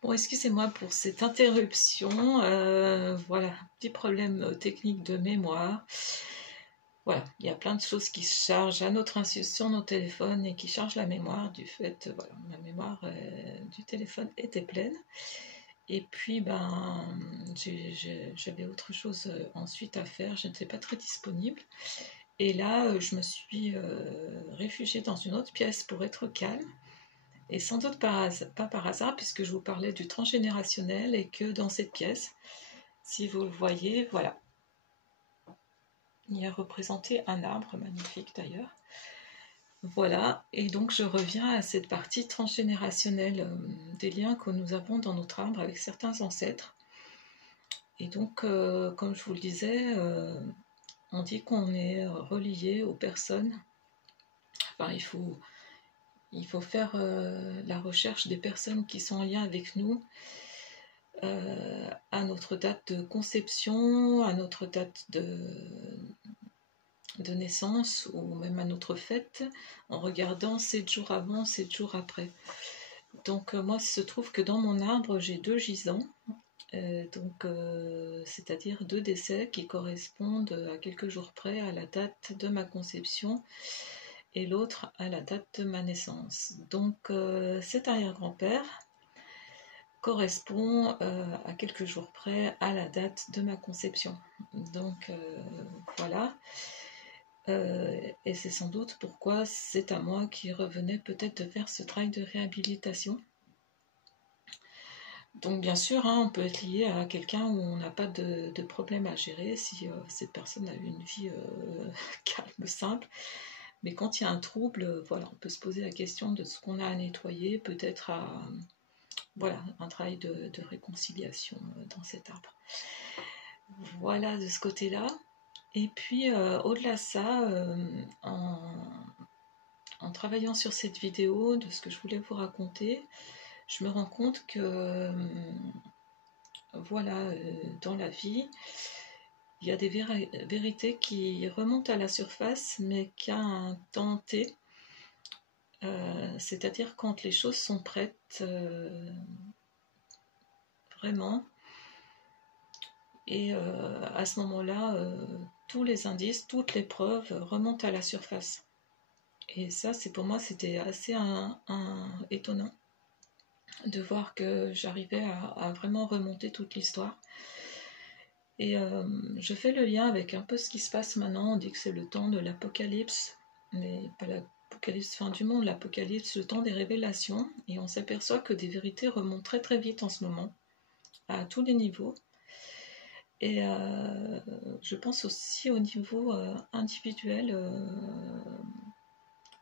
Bon, excusez-moi pour cette interruption. Voilà, petit problème technique de mémoire. Voilà, il y a plein de choses qui se chargent à notre insu sur nos téléphones et qui chargent la mémoire du fait, voilà, ma mémoire du téléphone était pleine. Et puis, j'avais autre chose ensuite à faire, je n'étais pas très disponible. Et là, je me suis réfugiée dans une autre pièce pour être calme. Et sans doute pas par hasard, puisque je vous parlais du transgénérationnel et que dans cette pièce, si vous le voyez, voilà, il y a représenté un arbre, magnifique d'ailleurs. Voilà, et donc je reviens à cette partie transgénérationnelle des liens que nous avons dans notre arbre avec certains ancêtres. Et donc, comme je vous le disais, on dit qu'on est relié aux personnes. Enfin, il faut faire la recherche des personnes qui sont en lien avec nous à notre date de conception, à notre date de naissance ou même à notre fête, en regardant 7 jours avant, 7 jours après. Donc moi, il se trouve que dans mon arbre, j'ai 2 gisants, c'est-à-dire 2 décès qui correspondent à quelques jours près à la date de ma conception et l'autre à la date de ma naissance. Donc cet arrière-grand-père correspond à quelques jours près à la date de ma conception. Donc voilà. Et c'est sans doute pourquoi c'est à moi qui revenait peut-être de faire ce travail de réhabilitation. Donc bien sûr, hein, on peut être lié à quelqu'un où on n'a pas de problème à gérer si cette personne a eu une vie calme, simple. Mais quand il y a un trouble, voilà, on peut se poser la question de ce qu'on a à nettoyer, peut-être voilà, un travail de réconciliation dans cet arbre. Voilà de ce côté-là. Et puis au-delà de ça, en travaillant sur cette vidéo, de ce que je voulais vous raconter, je me rends compte que voilà, dans la vie, il y a des vérités qui remontent à la surface, mais qu'à un temps T, c'est-à-dire quand les choses sont prêtes, vraiment. Et à ce moment-là, tous les indices, toutes les preuves remontent à la surface. Et ça, pour moi, c'était assez étonnant de voir que j'arrivais à vraiment remonter toute l'histoire. Et je fais le lien avec un peu ce qui se passe maintenant. On dit que c'est le temps de l'apocalypse, mais pas l'apocalypse fin du monde, l'apocalypse, le temps des révélations. Et on s'aperçoit que des vérités remontent très très vite en ce moment, à tous les niveaux. Et je pense aussi au niveau individuel,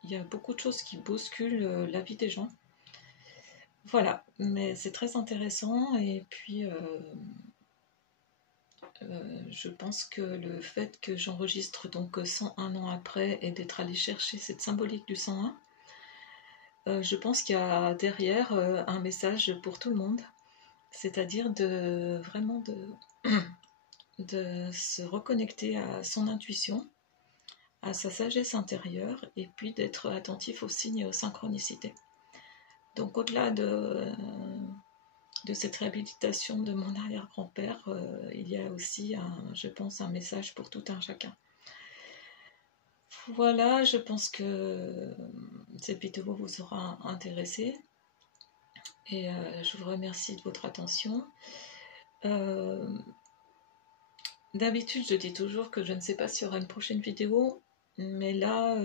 il y a beaucoup de choses qui bousculent la vie des gens. Voilà, mais c'est très intéressant. Et puis, je pense que le fait que j'enregistre donc 101 ans après et d'être allé chercher cette symbolique du 101, je pense qu'il y a derrière un message pour tout le monde, c'est-à-dire vraiment de se reconnecter à son intuition, à sa sagesse intérieure, et puis d'être attentif aux signes et aux synchronicités. Donc au-delà de cette réhabilitation de mon arrière-grand-père, il y a aussi, je pense, un message pour tout un chacun. Voilà, je pense que cette vidéo vous aura intéressé, et je vous remercie de votre attention. D'habitude, je dis toujours que je ne sais pas s'il y aura une prochaine vidéo, mais là,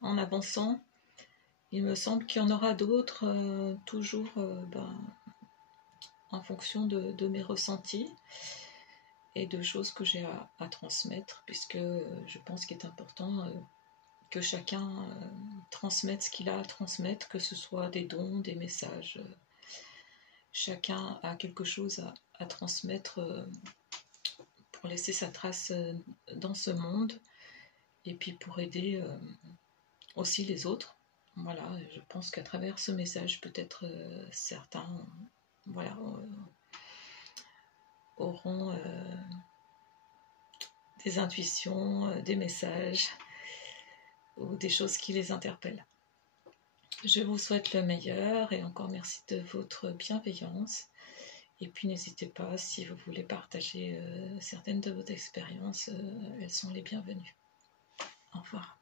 en avançant, il me semble qu'il y en aura d'autres, toujours en fonction de mes ressentis et de choses que j'ai à transmettre, puisque je pense qu'il est important que chacun transmette ce qu'il a à transmettre, que ce soit des dons, des messages. Chacun a quelque chose à transmettre pour laisser sa trace dans ce monde, et puis pour aider aussi les autres. Voilà, je pense qu'à travers ce message, peut-être certains voilà, auront des intuitions, des messages ou des choses qui les interpellent. Je vous souhaite le meilleur et encore merci de votre bienveillance. Et puis n'hésitez pas, si vous voulez partager certaines de vos expériences, elles sont les bienvenues. Au revoir.